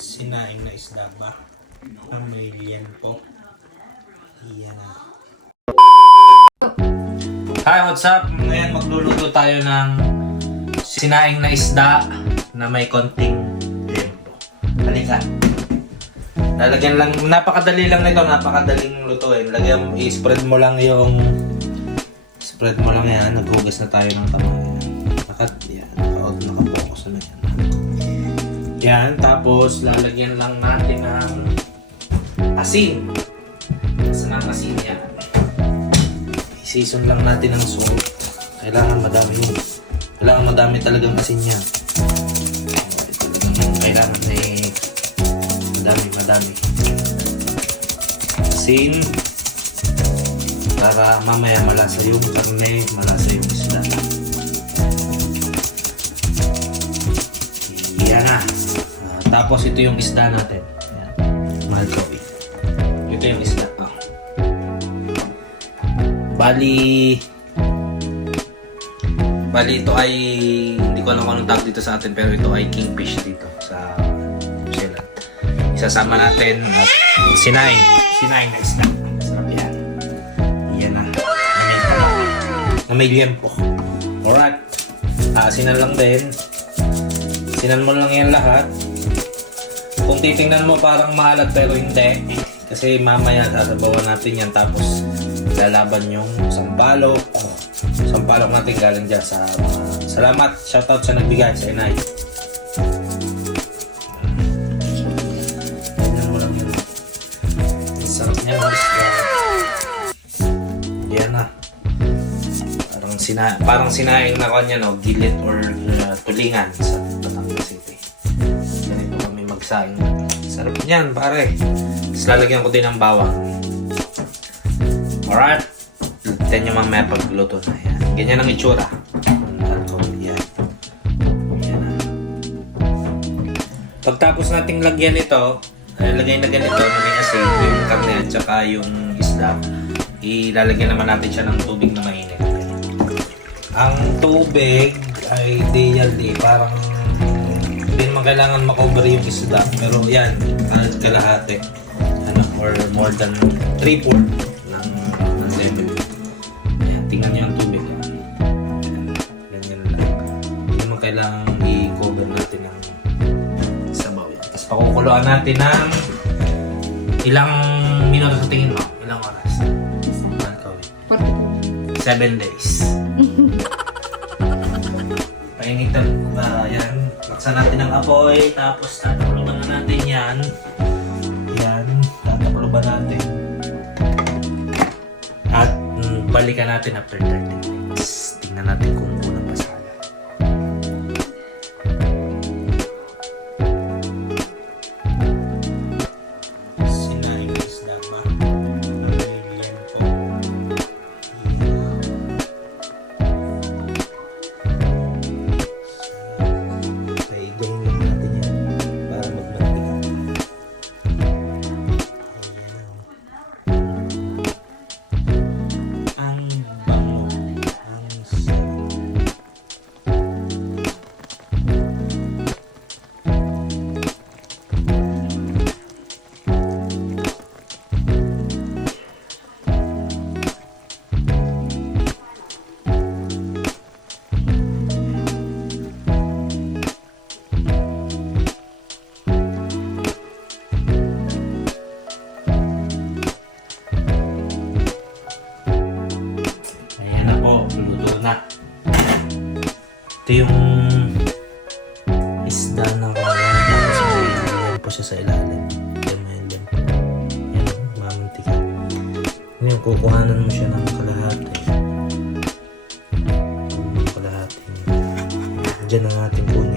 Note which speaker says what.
Speaker 1: sinaing na isda ba? Ang may liempo. Yan na. Hi, what's up? Ngayon magluluto tayo ng sinaing na isda na may konting liempo. Halika. Lalagyan lang, napakadali lang nito, napakadaling lutuin. Lagyan, i-spread mo lang yung spread mo lang yan. Naghugas na tayo ng kamay. Nakat, yan. Naka-out, naka-focus na yan. Yan, tapos lalagyan lang natin ng asin. Saan ang asin yan? I-season lang natin ng salt. Kailangan madami yun. Kailangan madami talagang asin yan. Talagang kailangan may madami, madami. Asin. Para mamaya malasa yung karne, malasa yung tapos ito yung isda natin. Yan. Mahal ko eh. Ito yung isda. Oh. Bali... Bali ito ay... Hindi ko alam kung anong tawag dito sa atin pero ito ay kingfish dito sa Zealand. Isasama natin at sinaing. Sinaing na isda. Sarap yan. Yan na. Na may, na may liempo. Alright. Aasinan lang din. Sinan mo lang yan lahat. Kung titingnan mo parang maalat pero hindi. Kasi mamaya sasabawan natin yan tapos lalaban yung sampalok. Sampalok natin galing dyan sa mga... Salamat! Shoutout sa nagbigay sa inay. Isda. Yan na. Parang sina parang sinaing na kanya no, gilid or uh, tulingan sa. Ganito magsaing. Sarap niyan, pare. Tapos lalagyan ko din ng bawang. Alright. Tignan nyo mamaya pagluto na yan. Ganyan ang itsura. Yan. Yan na. Pagtapos nating lagyan ito, ay lagay na ganito, maging asin, yung karne at saka yung isda, ilalagyan naman natin siya ng tubig na mainit. Ang tubig ay daily, parang naman kailangan makover yung isda. Pero yan, kahit kalahati. Ano, or more than 3-4 ng, ng level. Ayan, tingnan niyo ang tubig. Yan. Ganyan lang. Hindi naman kailangan i-cover natin ng sabaw yan. Tapos pakukuluan natin ng ilang minuto sa tingin mo? Ilang oras? Ilang kawin? Seven days. Painitan ba yan? Laksan natin ang apoy, tapos tatakluban na natin yan. Yan, tatakluban natin. At mm, balikan natin after 30 minutes. Tingnan natin kung kulang Ito yung isda na. Tapos may po siya sa ilalim. Yan mo yan yan po. Yan, mamantika. Ngayon, kukuhanan mo siya ng kalahati. Kalahati. Diyan na natin kunin.